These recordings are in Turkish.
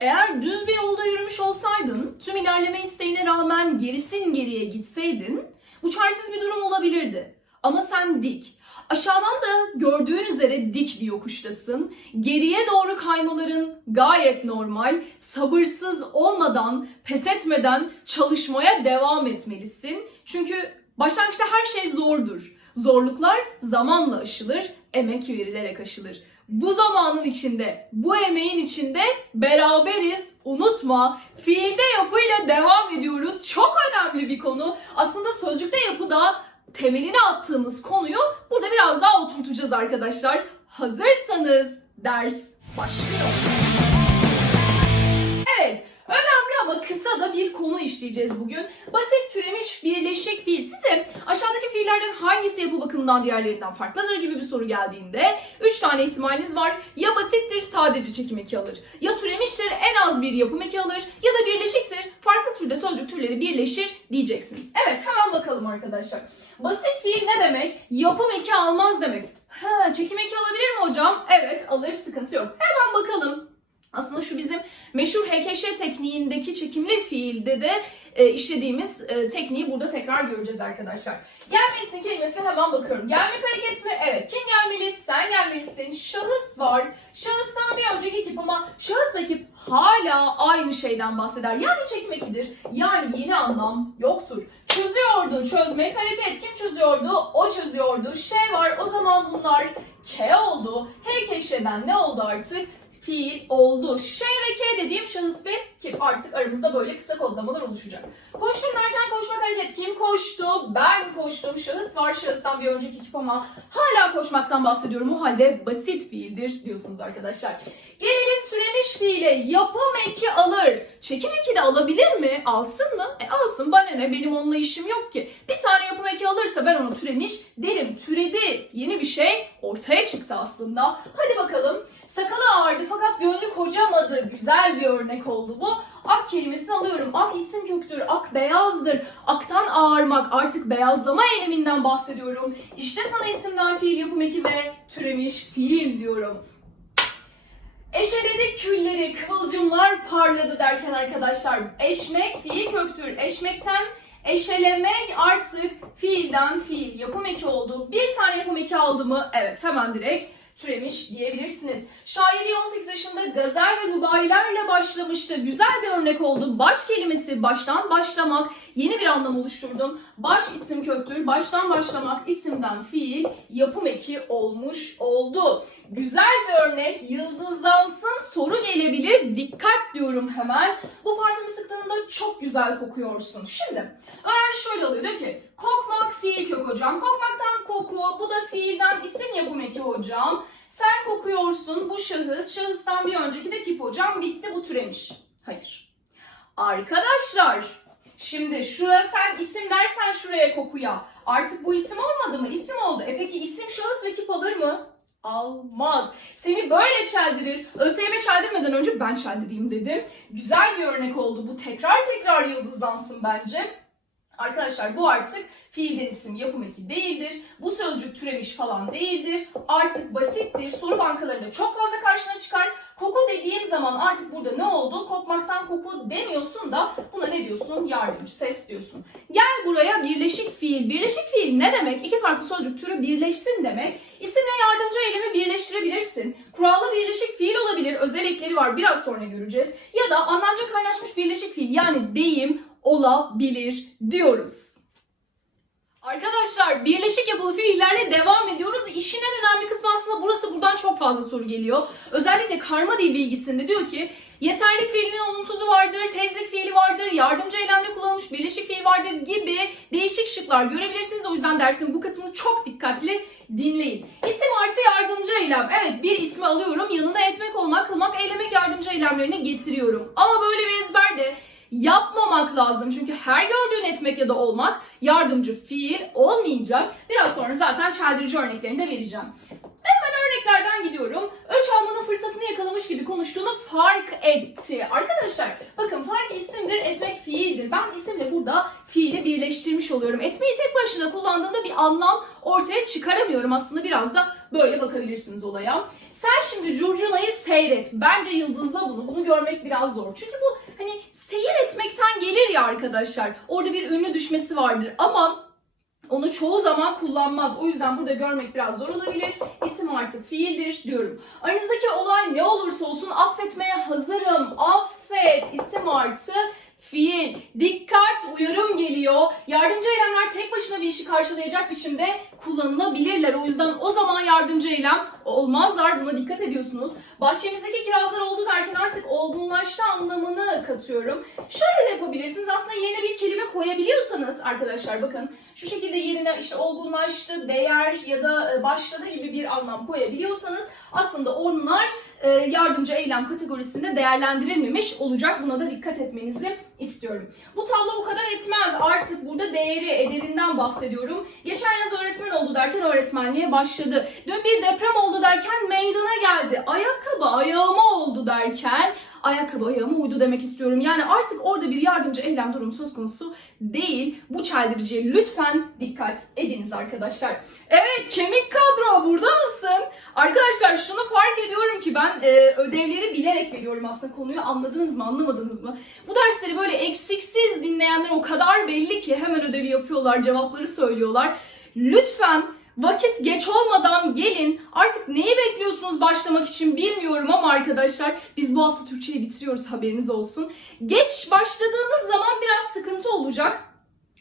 Eğer düz bir yolda yürümüş olsaydın, tüm ilerleme isteğine rağmen gerisin geriye gitseydin, bu çaresiz bir durum olabilirdi. Ama sen dik. Aşağıdan da gördüğün üzere dik bir yokuştasın. Geriye doğru kaymaların gayet normal. Sabırsız olmadan, pes etmeden çalışmaya devam etmelisin. Çünkü başlangıçta her şey zordur. Zorluklar zamanla aşılır, emek verilerek aşılır. Bu zamanın içinde, bu emeğin içinde beraberiz. Unutma, fiilde yapıyla devam ediyoruz. Çok önemli bir konu. Aslında sözcükte yapıda temelini attığımız konuyu burada biraz daha oturtacağız arkadaşlar. Hazırsanız ders başlıyor. Evet, önemli ama kısa da bir konu işleyeceğiz bugün. Basit türemiş birleşik fiil. Size aşağıdaki fiillerden hangisi yapı bakımından diğerlerinden farklıdır gibi bir soru geldiğinde 3 tane ihtimaliniz var. Ya basittir sadece çekim eki alır. Ya türemiştir en az bir yapım eki alır. Ya da birleşiktir farklı türde sözcük türleri birleşir diyeceksiniz. Evet hemen bakalım arkadaşlar. Basit fiil ne demek? Yapım eki almaz demek. Ha, çekim eki alabilir mi hocam? Evet alır sıkıntı yok. Hemen bakalım. Aslında şu bizim meşhur HKŞ tekniğindeki çekimli fiilde de e, işlediğimiz e, tekniği burada tekrar göreceğiz arkadaşlar. Gelmelisin kelimesine hemen bakıyorum. Gelmek hareket mi? Evet. Kim gelmeli? Sen gelmelisin. Şahıs var. Şahıstan bir önceki ekip ama şahıs ekip hala aynı şeyden bahseder. Yani çekim ekidir. Yani yeni anlam yoktur. Çözüyordu. Çözmek hareket. Kim çözüyordu? O çözüyordu. Şey var. O zaman bunlar K oldu. HKŞ'den ne oldu artık? Fiil oldu. Şey ve K dediğim şahıs ve kim artık aramızda böyle kısa kodlamalar oluşacak. Koştum derken koşmak hareket. Kim koştu? Ben koştum. Şahıs var. Şahıstan bir önceki ekip ama hala koşmaktan bahsediyorum. O halde basit fiildir diyorsunuz arkadaşlar. Gelelim türemiş fiile. Yapım eki alır. Çekim eki de alabilir mi? Alsın mı? E alsın. Bana ne? Benim onunla işim yok ki. Bir tane yapım eki alırsa ben onu türemiş derim. Türedi. Yeni bir şey ortaya çıktı aslında. Hadi bakalım. Sakalı ağardı fakat gönlü kocamadı. Güzel bir örnek oldu bu. Ak kelimesini alıyorum. Ak isim köktür. Ak beyazdır. Aktan ağarmak artık beyazlama eyleminden bahsediyorum. İşte sana isimden fiil yapım eki ve türemiş fiil diyorum. Eşeledi külleri, kıvılcımlar parladı derken arkadaşlar eşmek fiil köktür. Eşmekten eşelemek artık fiilden fiil yapım eki oldu. Bir tane yapım eki aldı mı? Evet hemen direkt türemiş diyebilirsiniz. Şairi 18 yaşında gazel ve rubailerle başlamıştı. Güzel bir örnek oldu. Baş kelimesi baştan başlamak. Yeni bir anlam oluşturdum. Baş isim köktür. Baştan başlamak isimden fiil yapım eki olmuş oldu. Güzel bir örnek. Yıldızlansın soru gelebilir. Dikkat diyorum hemen. Bu parfümü sıktığında çok güzel kokuyorsun. Şimdi öğrenci şöyle alıyor. Diyor ki kokmak fiil kök hocam. Kokmaktan koku. Bu da fiilden isim yapım eki hocam. Sen kokuyorsun. Bu şahıs. Şahıstan bir önceki de kip hocam. Bitti bu türemiş. Hayır. Arkadaşlar Şimdi şuraya sen isim dersen şuraya kokuya. Artık bu isim olmadı mı? İsim oldu. E peki isim şahıs ve kip alır mı? Almaz. Seni böyle çeldirir. ÖSYM çeldirmeden önce ben çeldireyim dedim. Güzel bir örnek oldu. Bu tekrar tekrar yıldızlansın bence. Arkadaşlar bu artık fiilden isim yapım eki değildir. Bu sözcük türemiş falan değildir. Artık basittir. Soru bankalarında çok fazla karşına çıkar. Koku dediğim zaman artık burada ne oldu? Kokmaktan koku demiyorsun da buna ne diyorsun? Yardımcı ses diyorsun. Gel buraya birleşik fiil. Birleşik fiil ne demek? İki farklı sözcük türü birleşsin demek. İsimle yardımcı eylemi birleştirebilirsin. Kurallı birleşik fiil olabilir. Özel ekleri var. Biraz sonra göreceğiz. Ya da anlamca kaynaşmış birleşik fiil yani deyim olabilir diyoruz. Arkadaşlar birleşik yapılı fiillerle devam ediyoruz. İşin en önemli kısmı aslında burası. Buradan çok fazla soru geliyor. Özellikle karma dil bilgisinde diyor ki yeterlik fiilinin olumsuzu vardır, tezlik fiili vardır, yardımcı eylemle kullanılmış birleşik fiil vardır gibi değişik şıklar görebilirsiniz. O yüzden dersin bu kısmını çok dikkatli dinleyin. İsim artı yardımcı eylem. Evet bir ismi alıyorum yanına etmek olmak, kılmak, eylemek yardımcı eylemlerini getiriyorum. Ama böyle bir ezberde yapmamak lazım. Çünkü her gördüğün etmek ya da olmak yardımcı fiil olmayacak. Biraz sonra zaten çeldirici örneklerini de vereceğim. Hemen örneklerden gidiyorum. Ölç almanın fırsatını yakalamış gibi konuştuğunu fark etti. Arkadaşlar bakın fark isimdir, etmek fiildir. Ben isimle burada fiili birleştirmiş oluyorum. Etmeyi tek başına kullandığımda bir anlam ortaya çıkaramıyorum. Aslında biraz da böyle bakabilirsiniz olaya. Sen şimdi curcunayı seyret. Bence yıldızla bunu. Bunu görmek biraz zor. Çünkü bu hani seyir etmekten gelir ya arkadaşlar. Orada bir ünlü düşmesi vardır ama onu çoğu zaman kullanmaz. O yüzden burada görmek biraz zor olabilir. İsim artı fiildir diyorum. Aranızdaki olay ne olursa olsun affetmeye hazırım. Affet. İsim artı fiil. Dikkat uyarım geliyor. Yardımcı eylemler tek başına bir işi karşılayacak biçimde kullanılabilirler. O yüzden o zaman yardımcı eylem olmazlar. Buna dikkat ediyorsunuz. Bahçemizdeki kirazlar oldu derken artık olgunlaştı anlamını katıyorum. Şöyle de yapabilirsiniz. Aslında yerine bir kelime koyabiliyorsanız arkadaşlar bakın şu şekilde yerine işte olgunlaştı, değer ya da e, başladı gibi bir anlam koyabiliyorsanız aslında onlar yardımcı eylem kategorisinde değerlendirilmemiş olacak. Buna da dikkat etmenizi istiyorum. Bu tablo bu kadar etmez. Artık burada değeri, ederinden bahsediyorum. Geçen yaz öğretmen oldu derken öğretmenliğe başladı. Dün bir deprem oldu derken meydana geldi. Ayakkabı ayağıma oldu derken ayakkabı ayağıma uydu demek istiyorum. Yani artık orada bir yardımcı eylem durumu söz konusu değil. Bu çeldiriciye lütfen dikkat ediniz arkadaşlar. Evet kemik kadro burada mısın? Arkadaşlar şunu fark ediyorum ki ben e, ödevleri bilerek veriyorum aslında konuyu anladınız mı anlamadınız mı? Bu dersleri böyle eksiksiz dinleyenler o kadar belli ki hemen ödevi yapıyorlar cevapları söylüyorlar. Lütfen Vakit geç olmadan gelin. Artık neyi bekliyorsunuz başlamak için bilmiyorum ama arkadaşlar biz bu hafta Türkçeyi bitiriyoruz haberiniz olsun. Geç başladığınız zaman biraz sıkıntı olacak.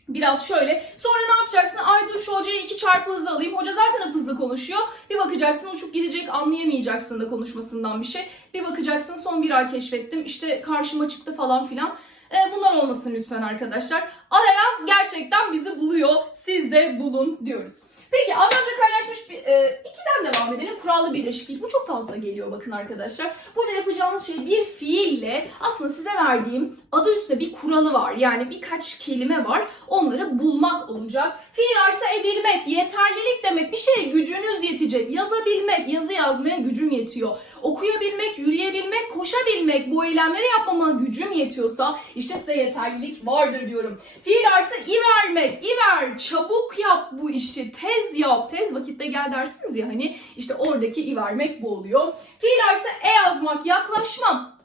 Biraz şöyle. Sonra ne yapacaksın? Ay dur şu hocayı iki çarpı hızlı alayım. Hoca zaten hep hızlı konuşuyor. Bir bakacaksın uçup gidecek anlayamayacaksın da konuşmasından bir şey. Bir bakacaksın son bir ay keşfettim. İşte karşıma çıktı falan filan. Ee, bunlar olmasın lütfen arkadaşlar. Arayan gerçekten bizi buluyor. Siz de bulun diyoruz. Peki anlamda kaynaşmış bir, e, ikiden devam edelim. Kurallı birleşik fiil. Bu çok fazla geliyor bakın arkadaşlar. Burada yapacağınız şey bir fiille aslında size verdiğim adı üstünde bir kuralı var. Yani birkaç kelime var. Onları bulmak olacak. Fiil artı ebilmek, yeterlilik demek. Bir şeye gücünüz yetecek. Yazabilmek, yazı yazmaya gücüm yetiyor. Okuyabilmek, yürüyebilmek, koşabilmek, bu eylemleri yapmama gücüm yetiyorsa işte size yeterlilik vardır diyorum. Fiil artı i vermek, i ver, çabuk yap bu işi, tez yap, tez vakitte gel dersiniz ya hani işte oradaki i bu oluyor. Fiil artı e yazmak, yaklaşmam.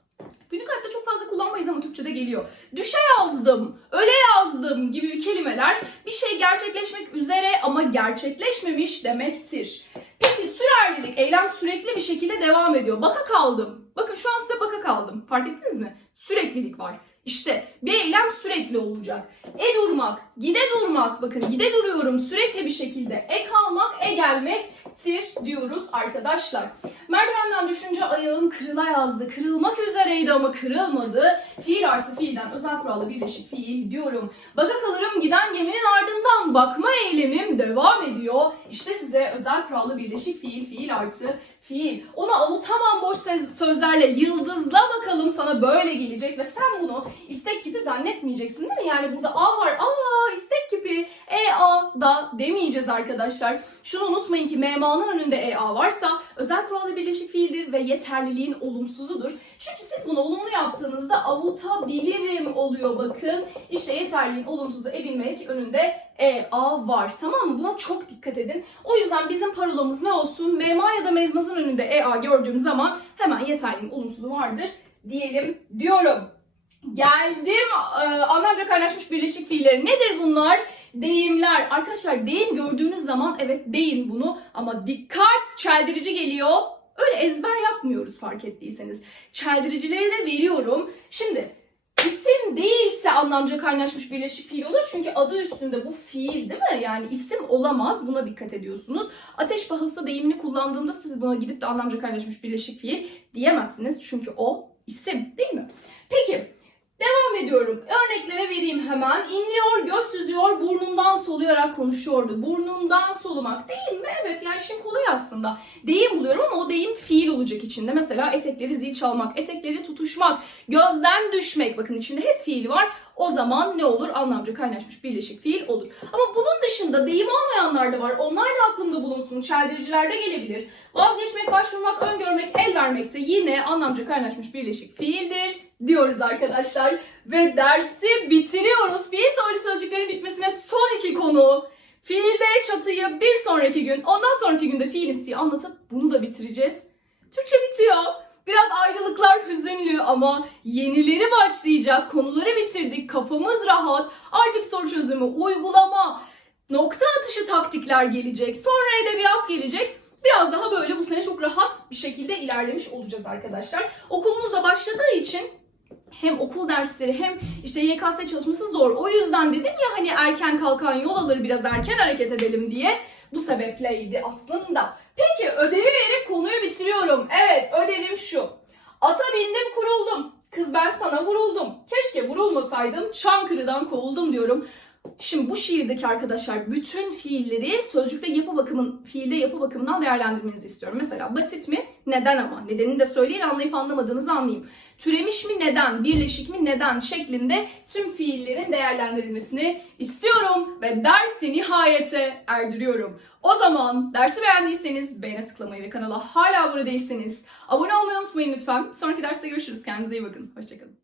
Günlük hayatta çok fazla kullanmayız ama Türkçe'de geliyor. Düşe yazdım, öle yazdım gibi kelimeler bir şey gerçekleşmek üzere ama gerçekleşmemiş demektir. Peki sürerlilik, eylem sürekli bir şekilde devam ediyor. Baka kaldım. Bakın şu an size baka kaldım. Fark ettiniz mi? Süreklilik var. İşte bir eylem sürekli olacak. E durmak, gide durmak. Bakın gide duruyorum sürekli bir şekilde. E kalmak, e gelmektir diyoruz arkadaşlar. Merdivenden düşünce ayağım kırıla yazdı. Kırılmak üzereydi ama kırılmadı. Fiil artı fiilden özel kurallı birleşik fiil diyorum. Baka kalırım giden geminin ardından bakma eylemim devam ediyor. İşte size özel kurallı birleşik fiil, fiil artı fiil. Onu avutamam boş söz- sözlerle yıldızla bakalım sana böyle gelecek ve sen bunu istek kipi zannetmeyeceksin değil mi? Yani burada A var. Aa istek kipi. E A da demeyeceğiz arkadaşlar. Şunu unutmayın ki MMA'nın önünde E A varsa özel kurallı birleşik fiildir ve yeterliliğin olumsuzudur. Çünkü siz bunu olumlu yaptığınızda avutabilirim oluyor bakın. İşte yeterliğin olumsuzu ebilmek önünde E A var. Tamam mı? Buna çok dikkat edin. O yüzden bizim parolamız ne olsun? MMA ya da mezmazın önünde E A gördüğüm zaman hemen yeterliğin olumsuzu vardır diyelim diyorum. Geldim e, Almanca kaynaşmış birleşik fiilleri. Nedir bunlar? Deyimler. Arkadaşlar deyim gördüğünüz zaman evet deyin bunu ama dikkat çeldirici geliyor. Öyle ezber yapmıyoruz fark ettiyseniz. Çeldiricileri de veriyorum. Şimdi isim değilse anlamca kaynaşmış birleşik fiil olur. Çünkü adı üstünde bu fiil değil mi? Yani isim olamaz. Buna dikkat ediyorsunuz. Ateş pahası deyimini kullandığımda siz buna gidip de anlamca kaynaşmış birleşik fiil diyemezsiniz. Çünkü o isim değil mi? Peki devam ediyorum. Örneklere vereyim hemen. İnliyor, göz süzüyor, burnundan soluyarak konuşuyordu. Burnundan solumak değil mi? Evet yani işin kolay aslında. Deyim buluyorum ama o deyim fiil olacak içinde. Mesela etekleri zil çalmak, etekleri tutuşmak, gözden düşmek. Bakın içinde hep fiil var. O zaman ne olur? Anlamca kaynaşmış birleşik fiil olur. Ama bunun dışında deyim olmayanlar da var. Onlar da aklımda bulunsun. Çeldiricilerde gelebilir. Vazgeçmek, başvurmak, öngörmek, el vermek de yine anlamca kaynaşmış birleşik fiildir diyoruz arkadaşlar. Ve dersi bitiriyoruz. Fiil soylu sözcüklerin bitmesine son iki konu. Fiilde çatıyı bir sonraki gün, ondan sonraki günde fiilimsiyi anlatıp bunu da bitireceğiz. Türkçe bitiyor. Biraz ayrılıklar hüzünlü ama yenileri başlayacak. Konuları bitirdik. Kafamız rahat. Artık soru çözümü, uygulama, nokta atışı taktikler gelecek. Sonra edebiyat gelecek. Biraz daha böyle bu sene çok rahat bir şekilde ilerlemiş olacağız arkadaşlar. Okulumuz da başladığı için hem okul dersleri hem işte YKS çalışması zor. O yüzden dedim ya hani erken kalkan yol alır biraz erken hareket edelim diye. Bu sebepleydi aslında. Peki ödevi verip konuyu bitiriyorum. Evet ödevim şu. Ata bindim kuruldum. Kız ben sana vuruldum. Keşke vurulmasaydım Çankırı'dan kovuldum diyorum. Şimdi bu şiirdeki arkadaşlar bütün fiilleri sözcükte yapı bakımın fiilde yapı bakımından değerlendirmenizi istiyorum. Mesela basit mi? Neden ama? Nedenini de söyleyin anlayıp anlamadığınızı anlayayım. Türemiş mi neden, birleşik mi neden şeklinde tüm fiillerin değerlendirilmesini istiyorum ve dersi nihayete erdiriyorum. O zaman dersi beğendiyseniz beğene tıklamayı ve kanala hala abone değilseniz abone olmayı unutmayın lütfen. Sonraki derste görüşürüz. Kendinize iyi bakın. Hoşçakalın.